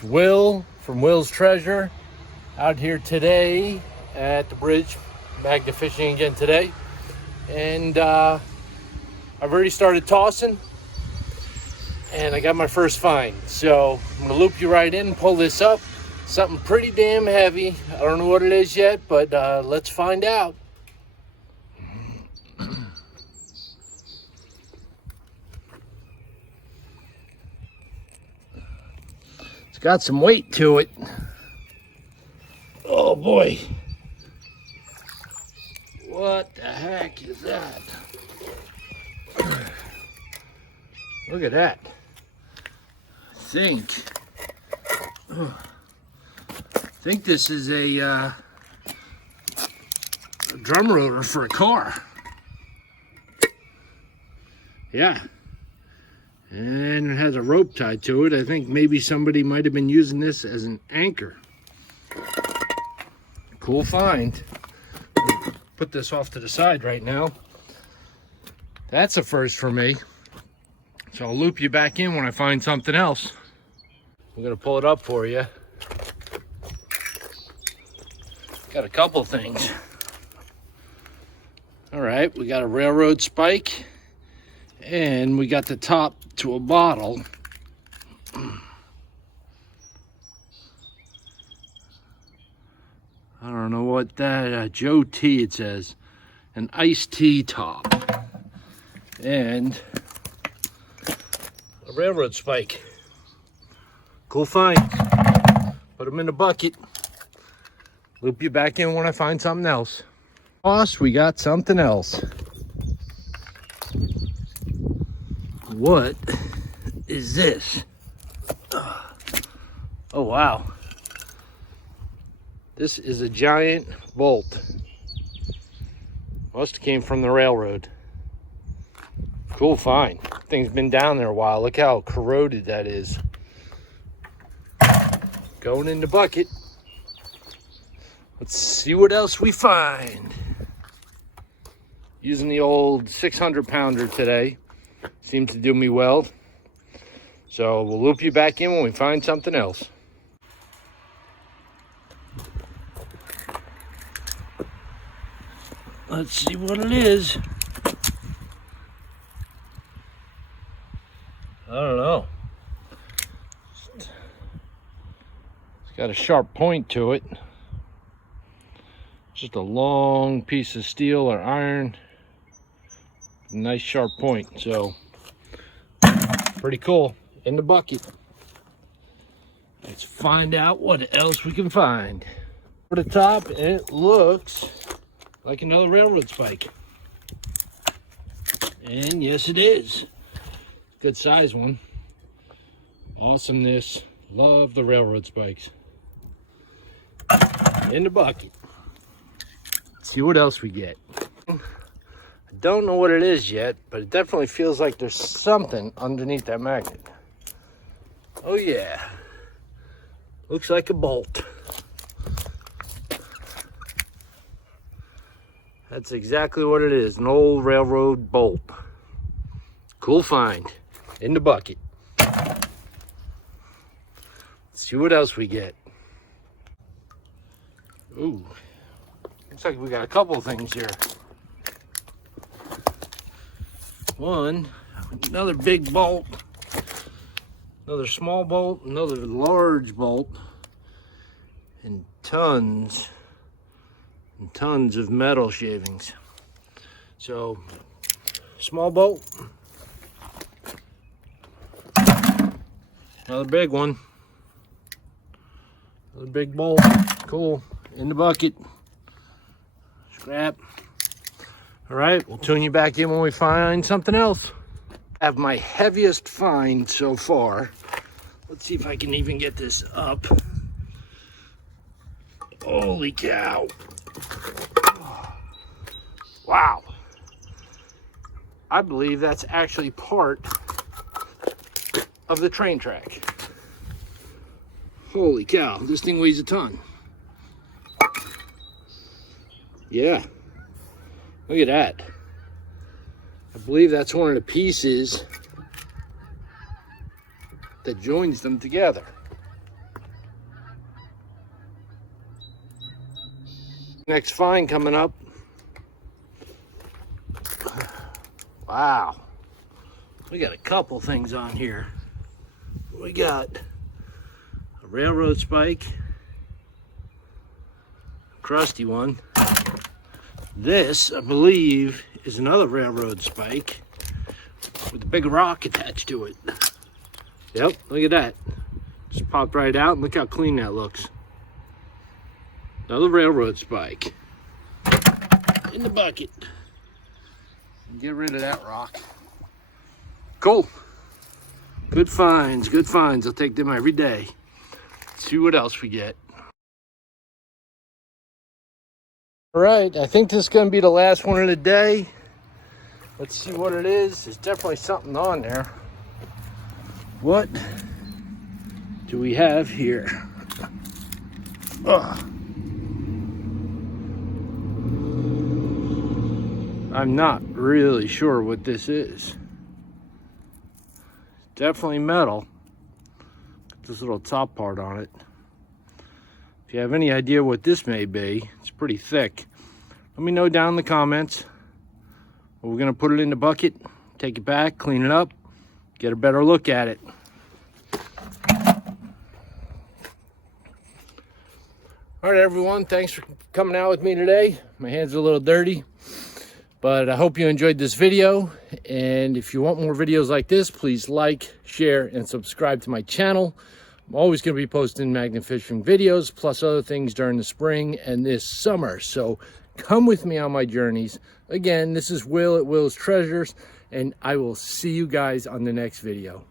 It's Will from Will's Treasure out here today at the bridge, magnet fishing again today. And I've already started tossing and I got my first find. So I'm gonna loop you right in and pull this up. Something pretty damn heavy. I don't know what it is yet, but let's find out. It's got some weight to it. Oh boy. What the heck is that? Look at that. I think this is a drum rotor for a car. Yeah. And it has a rope tied to it. I think maybe somebody might have been using this as an anchor. Cool find. Put this off to the side right now. That's a first for me. So I'll loop you back in when I find something else. I'm gonna pull it up for you. Got a couple things. All right, we got a railroad spike and we got the top to a bottle. I don't know what that, Joe T it says. An iced tea top. And a railroad spike. Cool find. Put them in the bucket. Loop you back in when I find something else. Boss, we got something else. What is this? Oh wow. This is a giant bolt. Must have came from the railroad. Cool find. Thing's been down there a while. Look how corroded that is. Going in the bucket. Let's see what else we find. Using the old 600-pounder today. Seems to do me well. So we'll loop you back in when we find something else. Let's see what it is. I don't know. It's got a sharp point to it. Just a long piece of steel or iron. Nice sharp point. So pretty cool. In the bucket. Let's find out what else we can find. For the top, it looks like another railroad spike. And yes, it is. Good size one. Awesomeness. Love the railroad spikes. In the bucket. Let's see what else we get. I don't know what it is yet, but it definitely feels like there's something underneath that magnet. Oh yeah. Looks like a bolt. That's exactly what it is, an old railroad bolt. Cool find. In the bucket. Let's see what else we get. Ooh, looks like we got a couple of things here. One, another big bolt, another small bolt, another large bolt, and tons of metal shavings. So, small bolt, another big one, another big bolt. Cool. In the bucket. Scrap. All right, we'll tune you back in when we find something else. I have my heaviest find so far. Let's see if I can even get this up. Holy cow. Wow. I believe that's actually part of the train track. Holy cow, this thing weighs a ton. Yeah, look at that. I believe that's one of the pieces that joins them together. Next find coming up. Wow. We got a couple things on here. We got a railroad spike, a crusty one. This, I believe, is another railroad spike with a big rock attached to it. Yep, look at that. Just popped right out, and look how clean that looks. Another railroad spike in the bucket. Get rid of that rock. Cool. Good finds, good finds. I'll take them every day. See what else we get. All right, I think this is going to be the last one of the day. Let's see what it is. There's definitely something on there. What do we have here? Ugh. I'm not really sure what this is. Definitely metal. Got this little top part on it. If you have any idea what this may be, it's pretty thick. Let me know down in the comments. We're gonna put it in the bucket, take it back, clean it up, get a better look at it. All right, everyone, thanks for coming out with me today. My hands are a little dirty, but I hope you enjoyed this video. And if you want more videos like this, please like, share, and subscribe to my channel. I'm always going to be posting magnet fishing videos, plus other things during the spring and this summer. So come with me on my journeys. Again, this is Will at WillsTreasures, and I will see you guys on the next video.